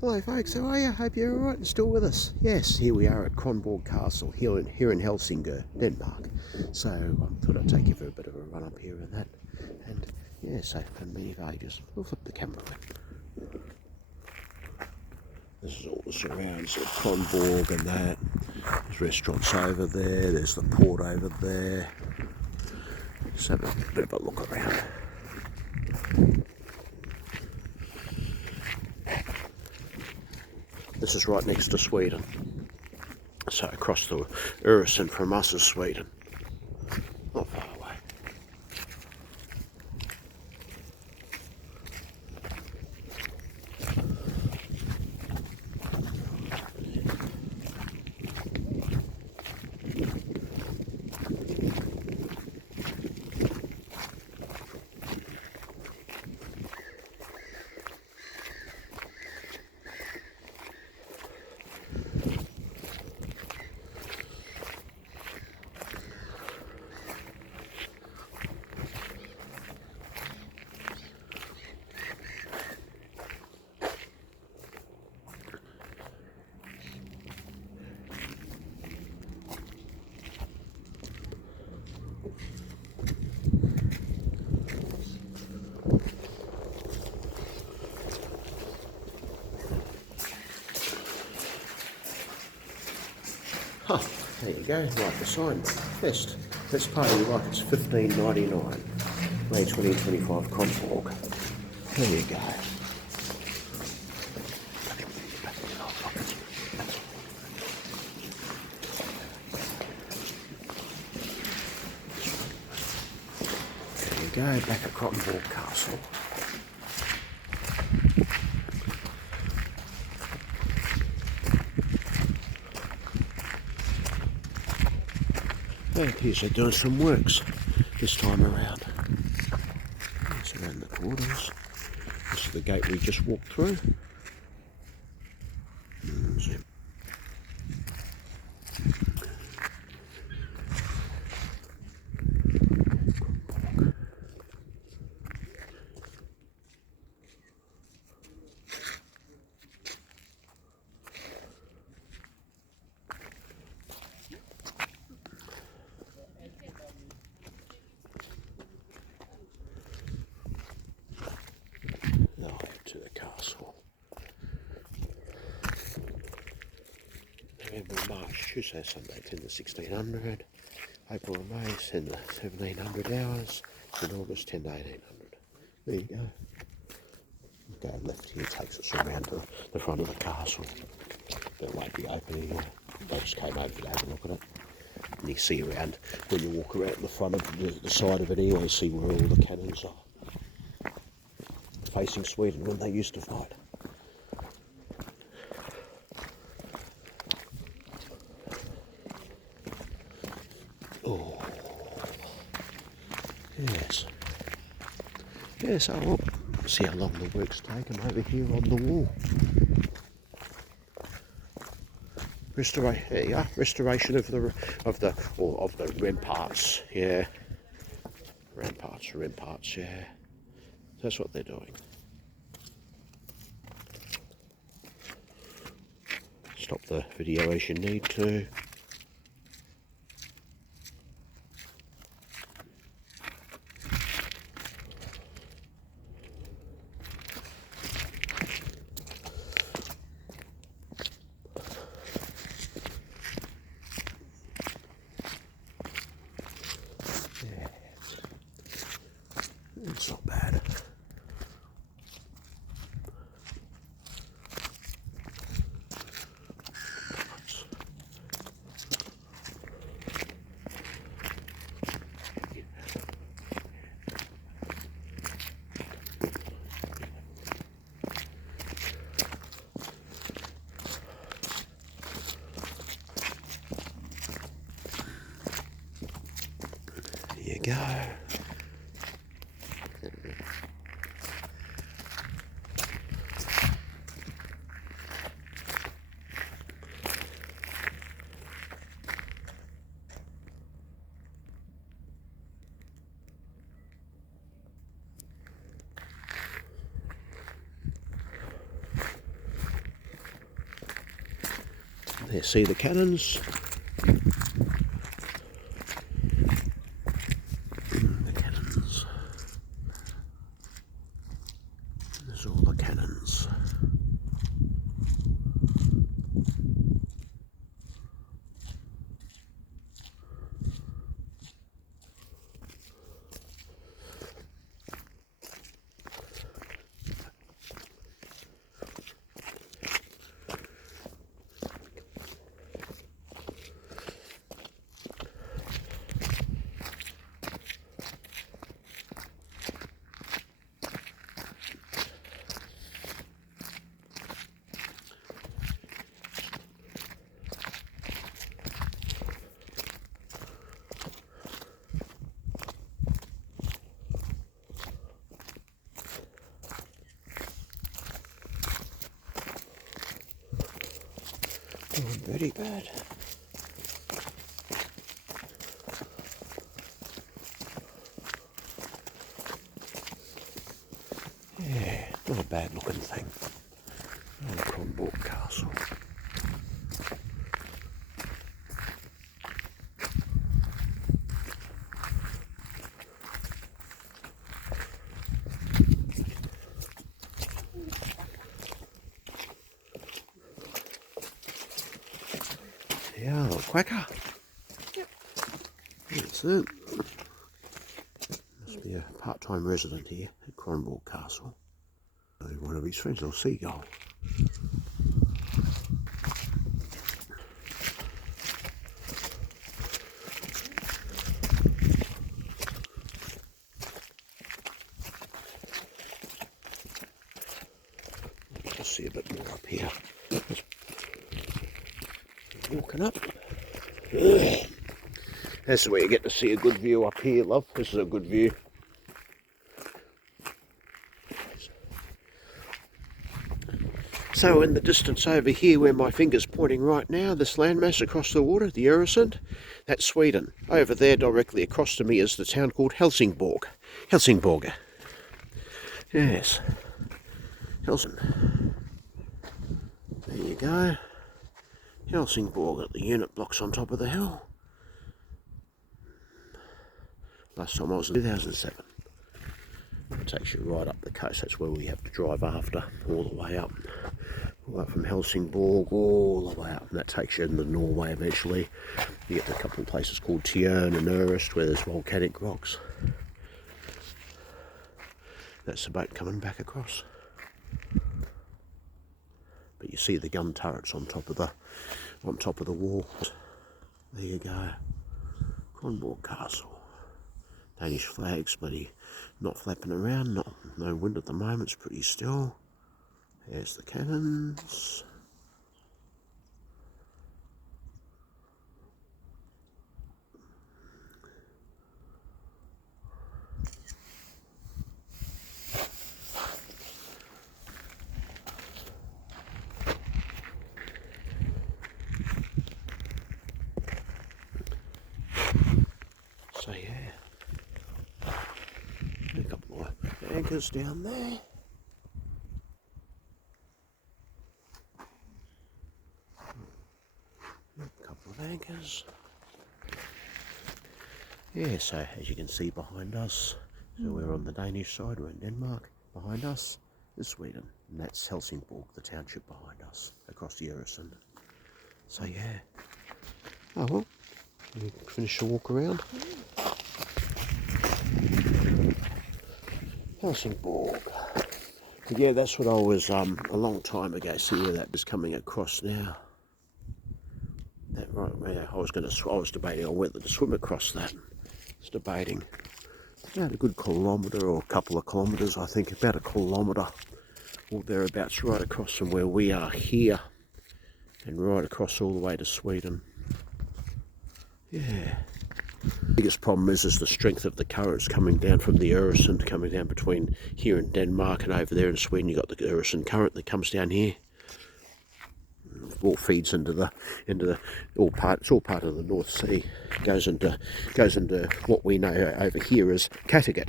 Hello folks, how are you? Hope you're alright and still with us. Yes, here we are at Kronborg Castle, here in Helsingør, Denmark. So I thought I'd take you for a bit of a run up here and that. And yeah, so for many ages. We'll flip the camera around. This is all the surrounds of Kronborg and that. There's restaurants over there, there's the port over there. Let's have a bit of a look around. This is right next to Sweden. So across the Öresund from us is Sweden. Not far away. Huh, there you go, like the sign. Best party like it's $15.99. May 2025 Kronborg. There you go. There you go, back at Kronborg Castle. It appears they're doing some works this time around. It's around the corners. This is the gate we just walked through. To the castle. November, March, Tuesday, Sunday, 10 to 1600. April and May, 10 to 1700 hours. In August, 10 to 1800. There you go. Go left here, takes us around to the front of the castle. But it won't be opening here. I just came over to have a look at it. And you see around, when you walk around the front of the side of it anyway, see where all the cannons are. Facing Sweden when they used to fight. Oh, yes. Yes, I will see how long the work's taken over here on the wall. There you are. Restoration of the ramparts. Yeah, ramparts. Yeah. That's what they're doing. Stop the video as you need to. Yeah. It's not bad. There you go. There, see the cannons? The cannons. There's all the cannons. Doing pretty bad. Yeah, not a bad looking thing. Old Kronborg Castle. Yeah, little quacker. Yep. That's it. Must be a part-time resident here at Kronborg Castle. One of his friends, little seagull. Let's see a bit more up here. Walking up. This is where you get to see a good view up here, love. This is a good view. So in the distance over here where my finger's pointing right now, this landmass across the water, the Öresund, that's Sweden. Over there directly across to me is the town called Helsingborg. Helsingborg. Yes. Helsingborg. There you go. Helsingborg at the unit blocks on top of the hill. Last time I was in 2007. It takes you right up the coast. That's where we have to drive after, all the way up. All up from Helsingborg, all the way up. And that takes you into Norway eventually. You get to a couple of places called Tjörn and Örest where there's volcanic rocks. That's the boat coming back across. But you see the gun turrets on top of the wall. There you go. Kronborg Castle. Danish flags, but not flapping around. No wind at the moment. It's pretty still. There's the cannons. So yeah, a couple of anchors down there. A couple of anchors. Yeah, so as you can see behind us, so we're on the Danish side, we're in Denmark. Behind us is Sweden, and that's Helsingborg, the township behind us, across the Öresund. So yeah. Oh well, we finish the walk around. Helsingborg. But yeah, that's what I was a long time ago. See where that was coming across now. That right where I was debating on whether to swim across that. I was debating about a good kilometre or a couple of kilometres. I think about a kilometre or thereabouts, right across from where we are here, and right across all the way to Sweden. Yeah. The biggest problem is the strength of the currents coming down from the Öresund, coming down between here in Denmark and over there in Sweden. You've got the Öresund current that comes down here. All feeds into it's all part of the North Sea. Goes into what we know over here as Kattegat,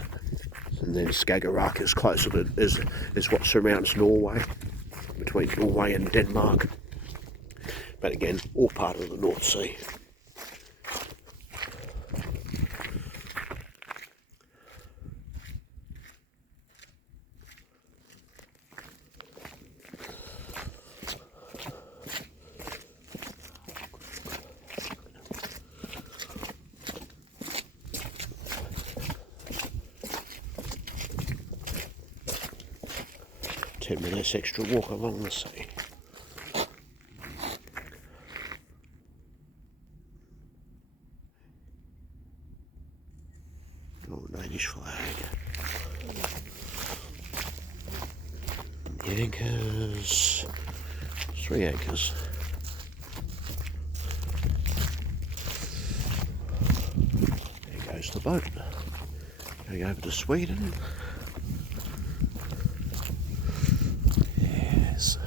and then Skagerrak is closer to is what surrounds Norway, between Norway and Denmark. But again, all part of the North Sea. Minutes extra walk along the sea. Oh, Danish flag. The anchors. 3 anchors. There goes the boat. Going over to Sweden. Yes.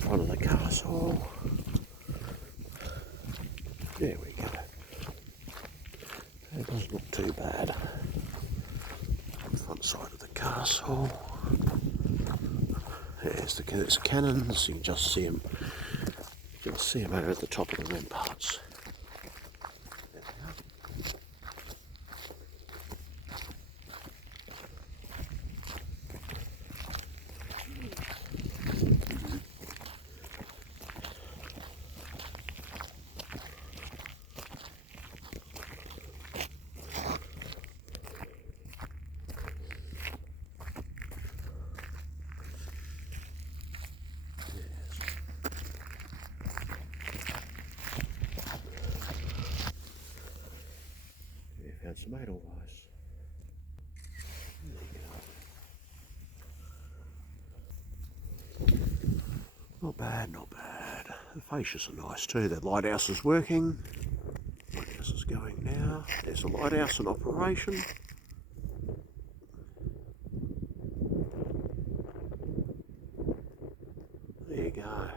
Front of the castle. There we go. That doesn't look too bad. Front side of the castle. There's the cannons. You can just see them. You'll see them over at the top of the ramparts. Found some edelweiss. There you go. Not bad, not bad. The fascias are nice too. The lighthouse is working. Lighthouse is going now. There's a lighthouse in operation. There you go.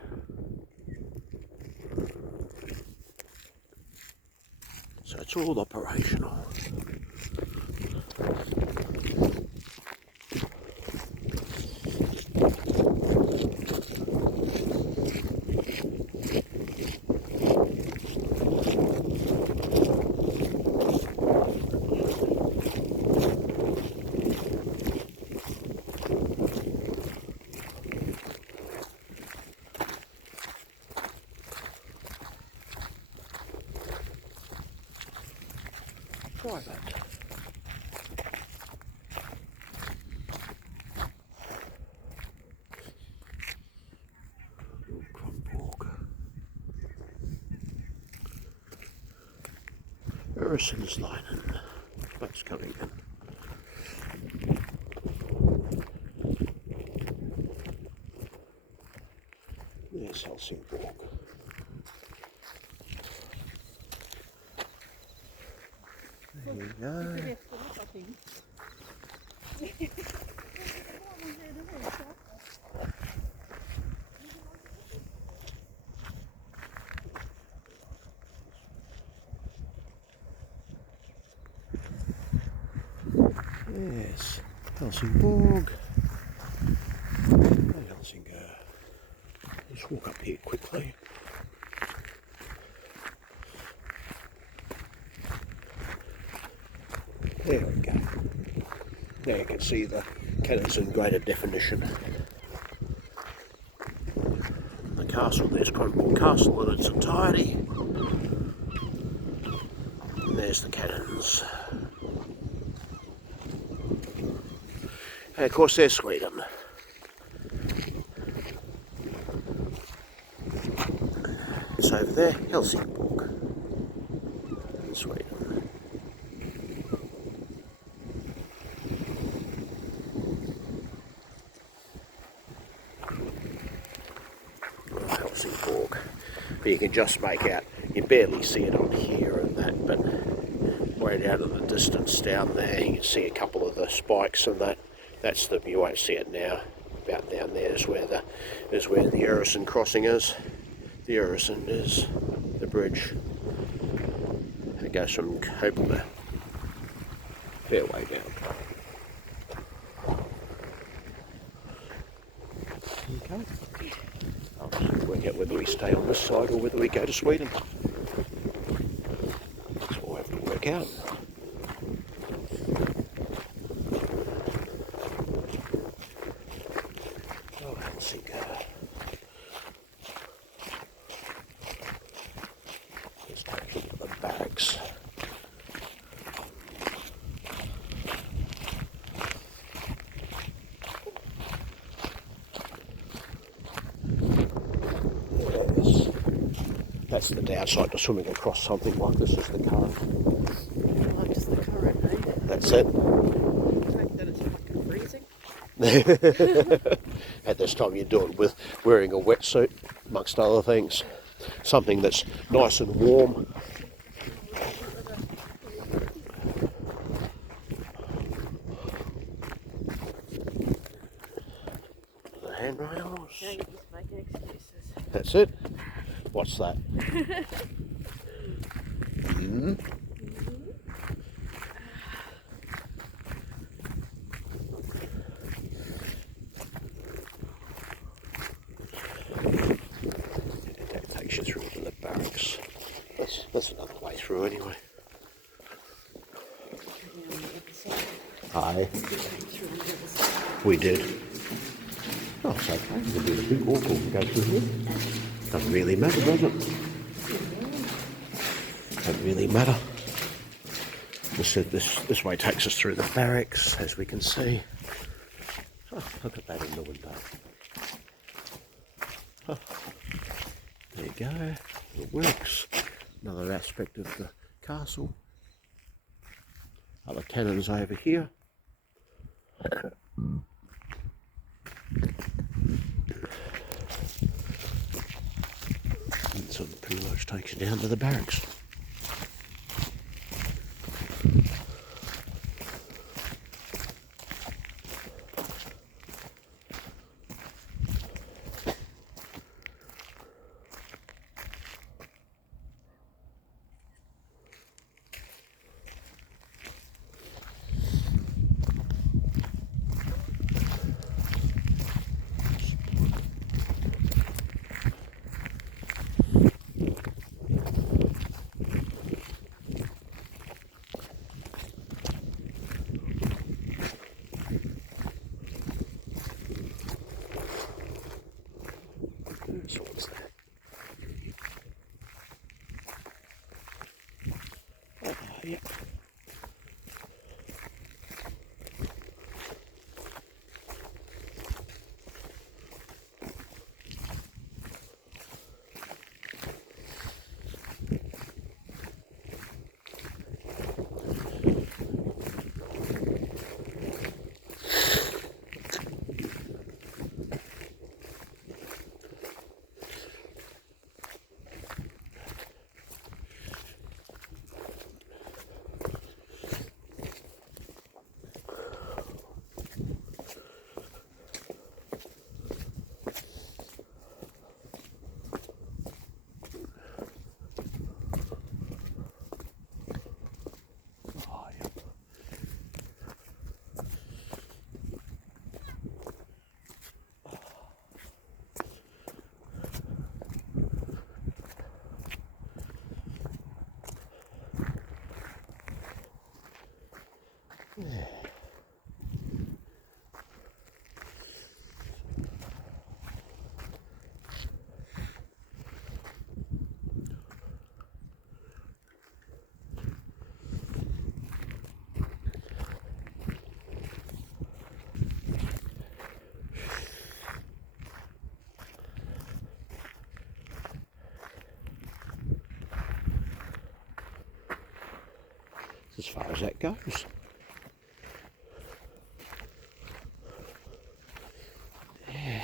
So it's all operational. Try that. Kronborg. Öresundslinen. Boat's coming in. There's Helsingør. There you go. Yes, Helsingborg. And Helsingør. Let's walk up here quickly. There we go. There you can see the cannons in greater definition. The castle, there's Kronborg Castle in its entirety. And there's the cannons. And of course there's Sweden. It's over there, Helsingborg in Sweden. Helsingborg. But you can just make out, you barely see it on here and that, but way down in the distance down there, you can see a couple of the spikes and that. That's the, you won't see it now. About down there is where the Erison crossing is. The Erison is the bridge. It goes from Copenhagen fair way down. Okay. I'll work out whether we stay on this side or whether we go to Sweden. That's what we'll have to work out. Oh, Helsingør. Let's take a look at the barracks. That's the downside to swimming across something like this, is the current. Like just the current, eh? That's it. The fact that it's fucking freezing. At this time you do it with wearing a wetsuit, amongst other things. Something that's nice and warm. The handrails. Now you're just making excuses. That's it. What's that? That takes you through to the barracks. That's another way through anyway. Aye. We did. Oh, it's okay. We can do the big walk or go through here. Doesn't really matter, does it? Doesn't really matter. This way takes us through the barracks, as we can see. Oh, look at that in the window. Oh, there you go. It works. Another aspect of the castle. Other cannons over here. And so it pretty much takes you down to the barracks. So what's that? Oh, yeah. As far as that goes. Yeah.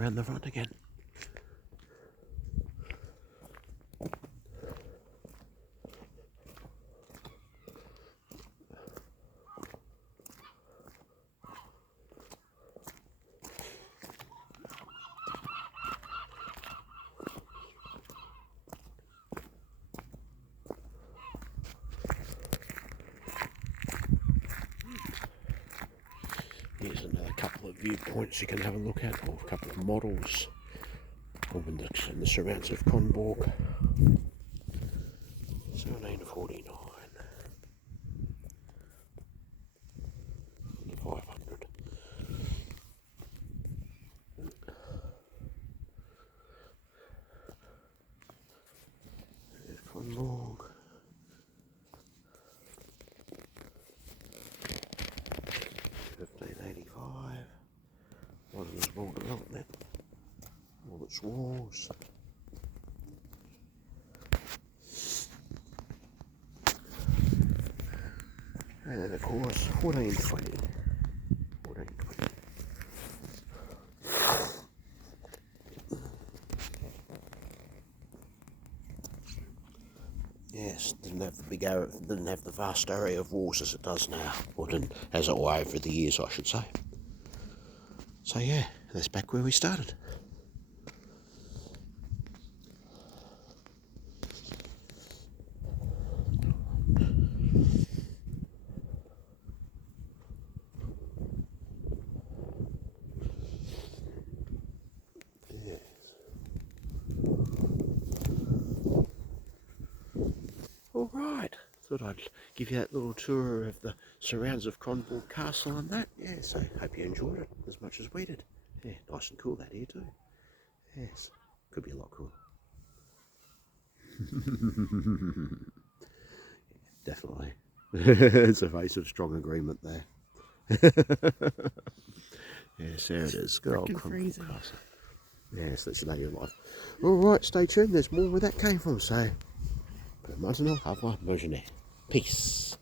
around the front again. Here's another couple of viewpoints you can have a look at, or a couple of models in the surrounds of Kronborg. 1749. 500. There's Kronborg. 1585. One of the small development. All its walls. And then of course 1420. 1420. Yes, didn't have the big area, didn't have the vast area of walls as it does now, or didn't, as it were, over the years, I should say. So yeah, that's back where we started. Alright, thought I'd give you that little tour of the surrounds of Kronborg Castle and that. Yeah, so hope you enjoyed it as much as we did. Yeah, nice and cool that here too. Yes, could be a lot cooler. Definitely. It's a face of strong agreement there. Yes, there it is. Good old Kronborg Castle. Yes, that's the day of your life. Alright, stay tuned. There's more where that came from, so... Maintenant, au revoir, Peace.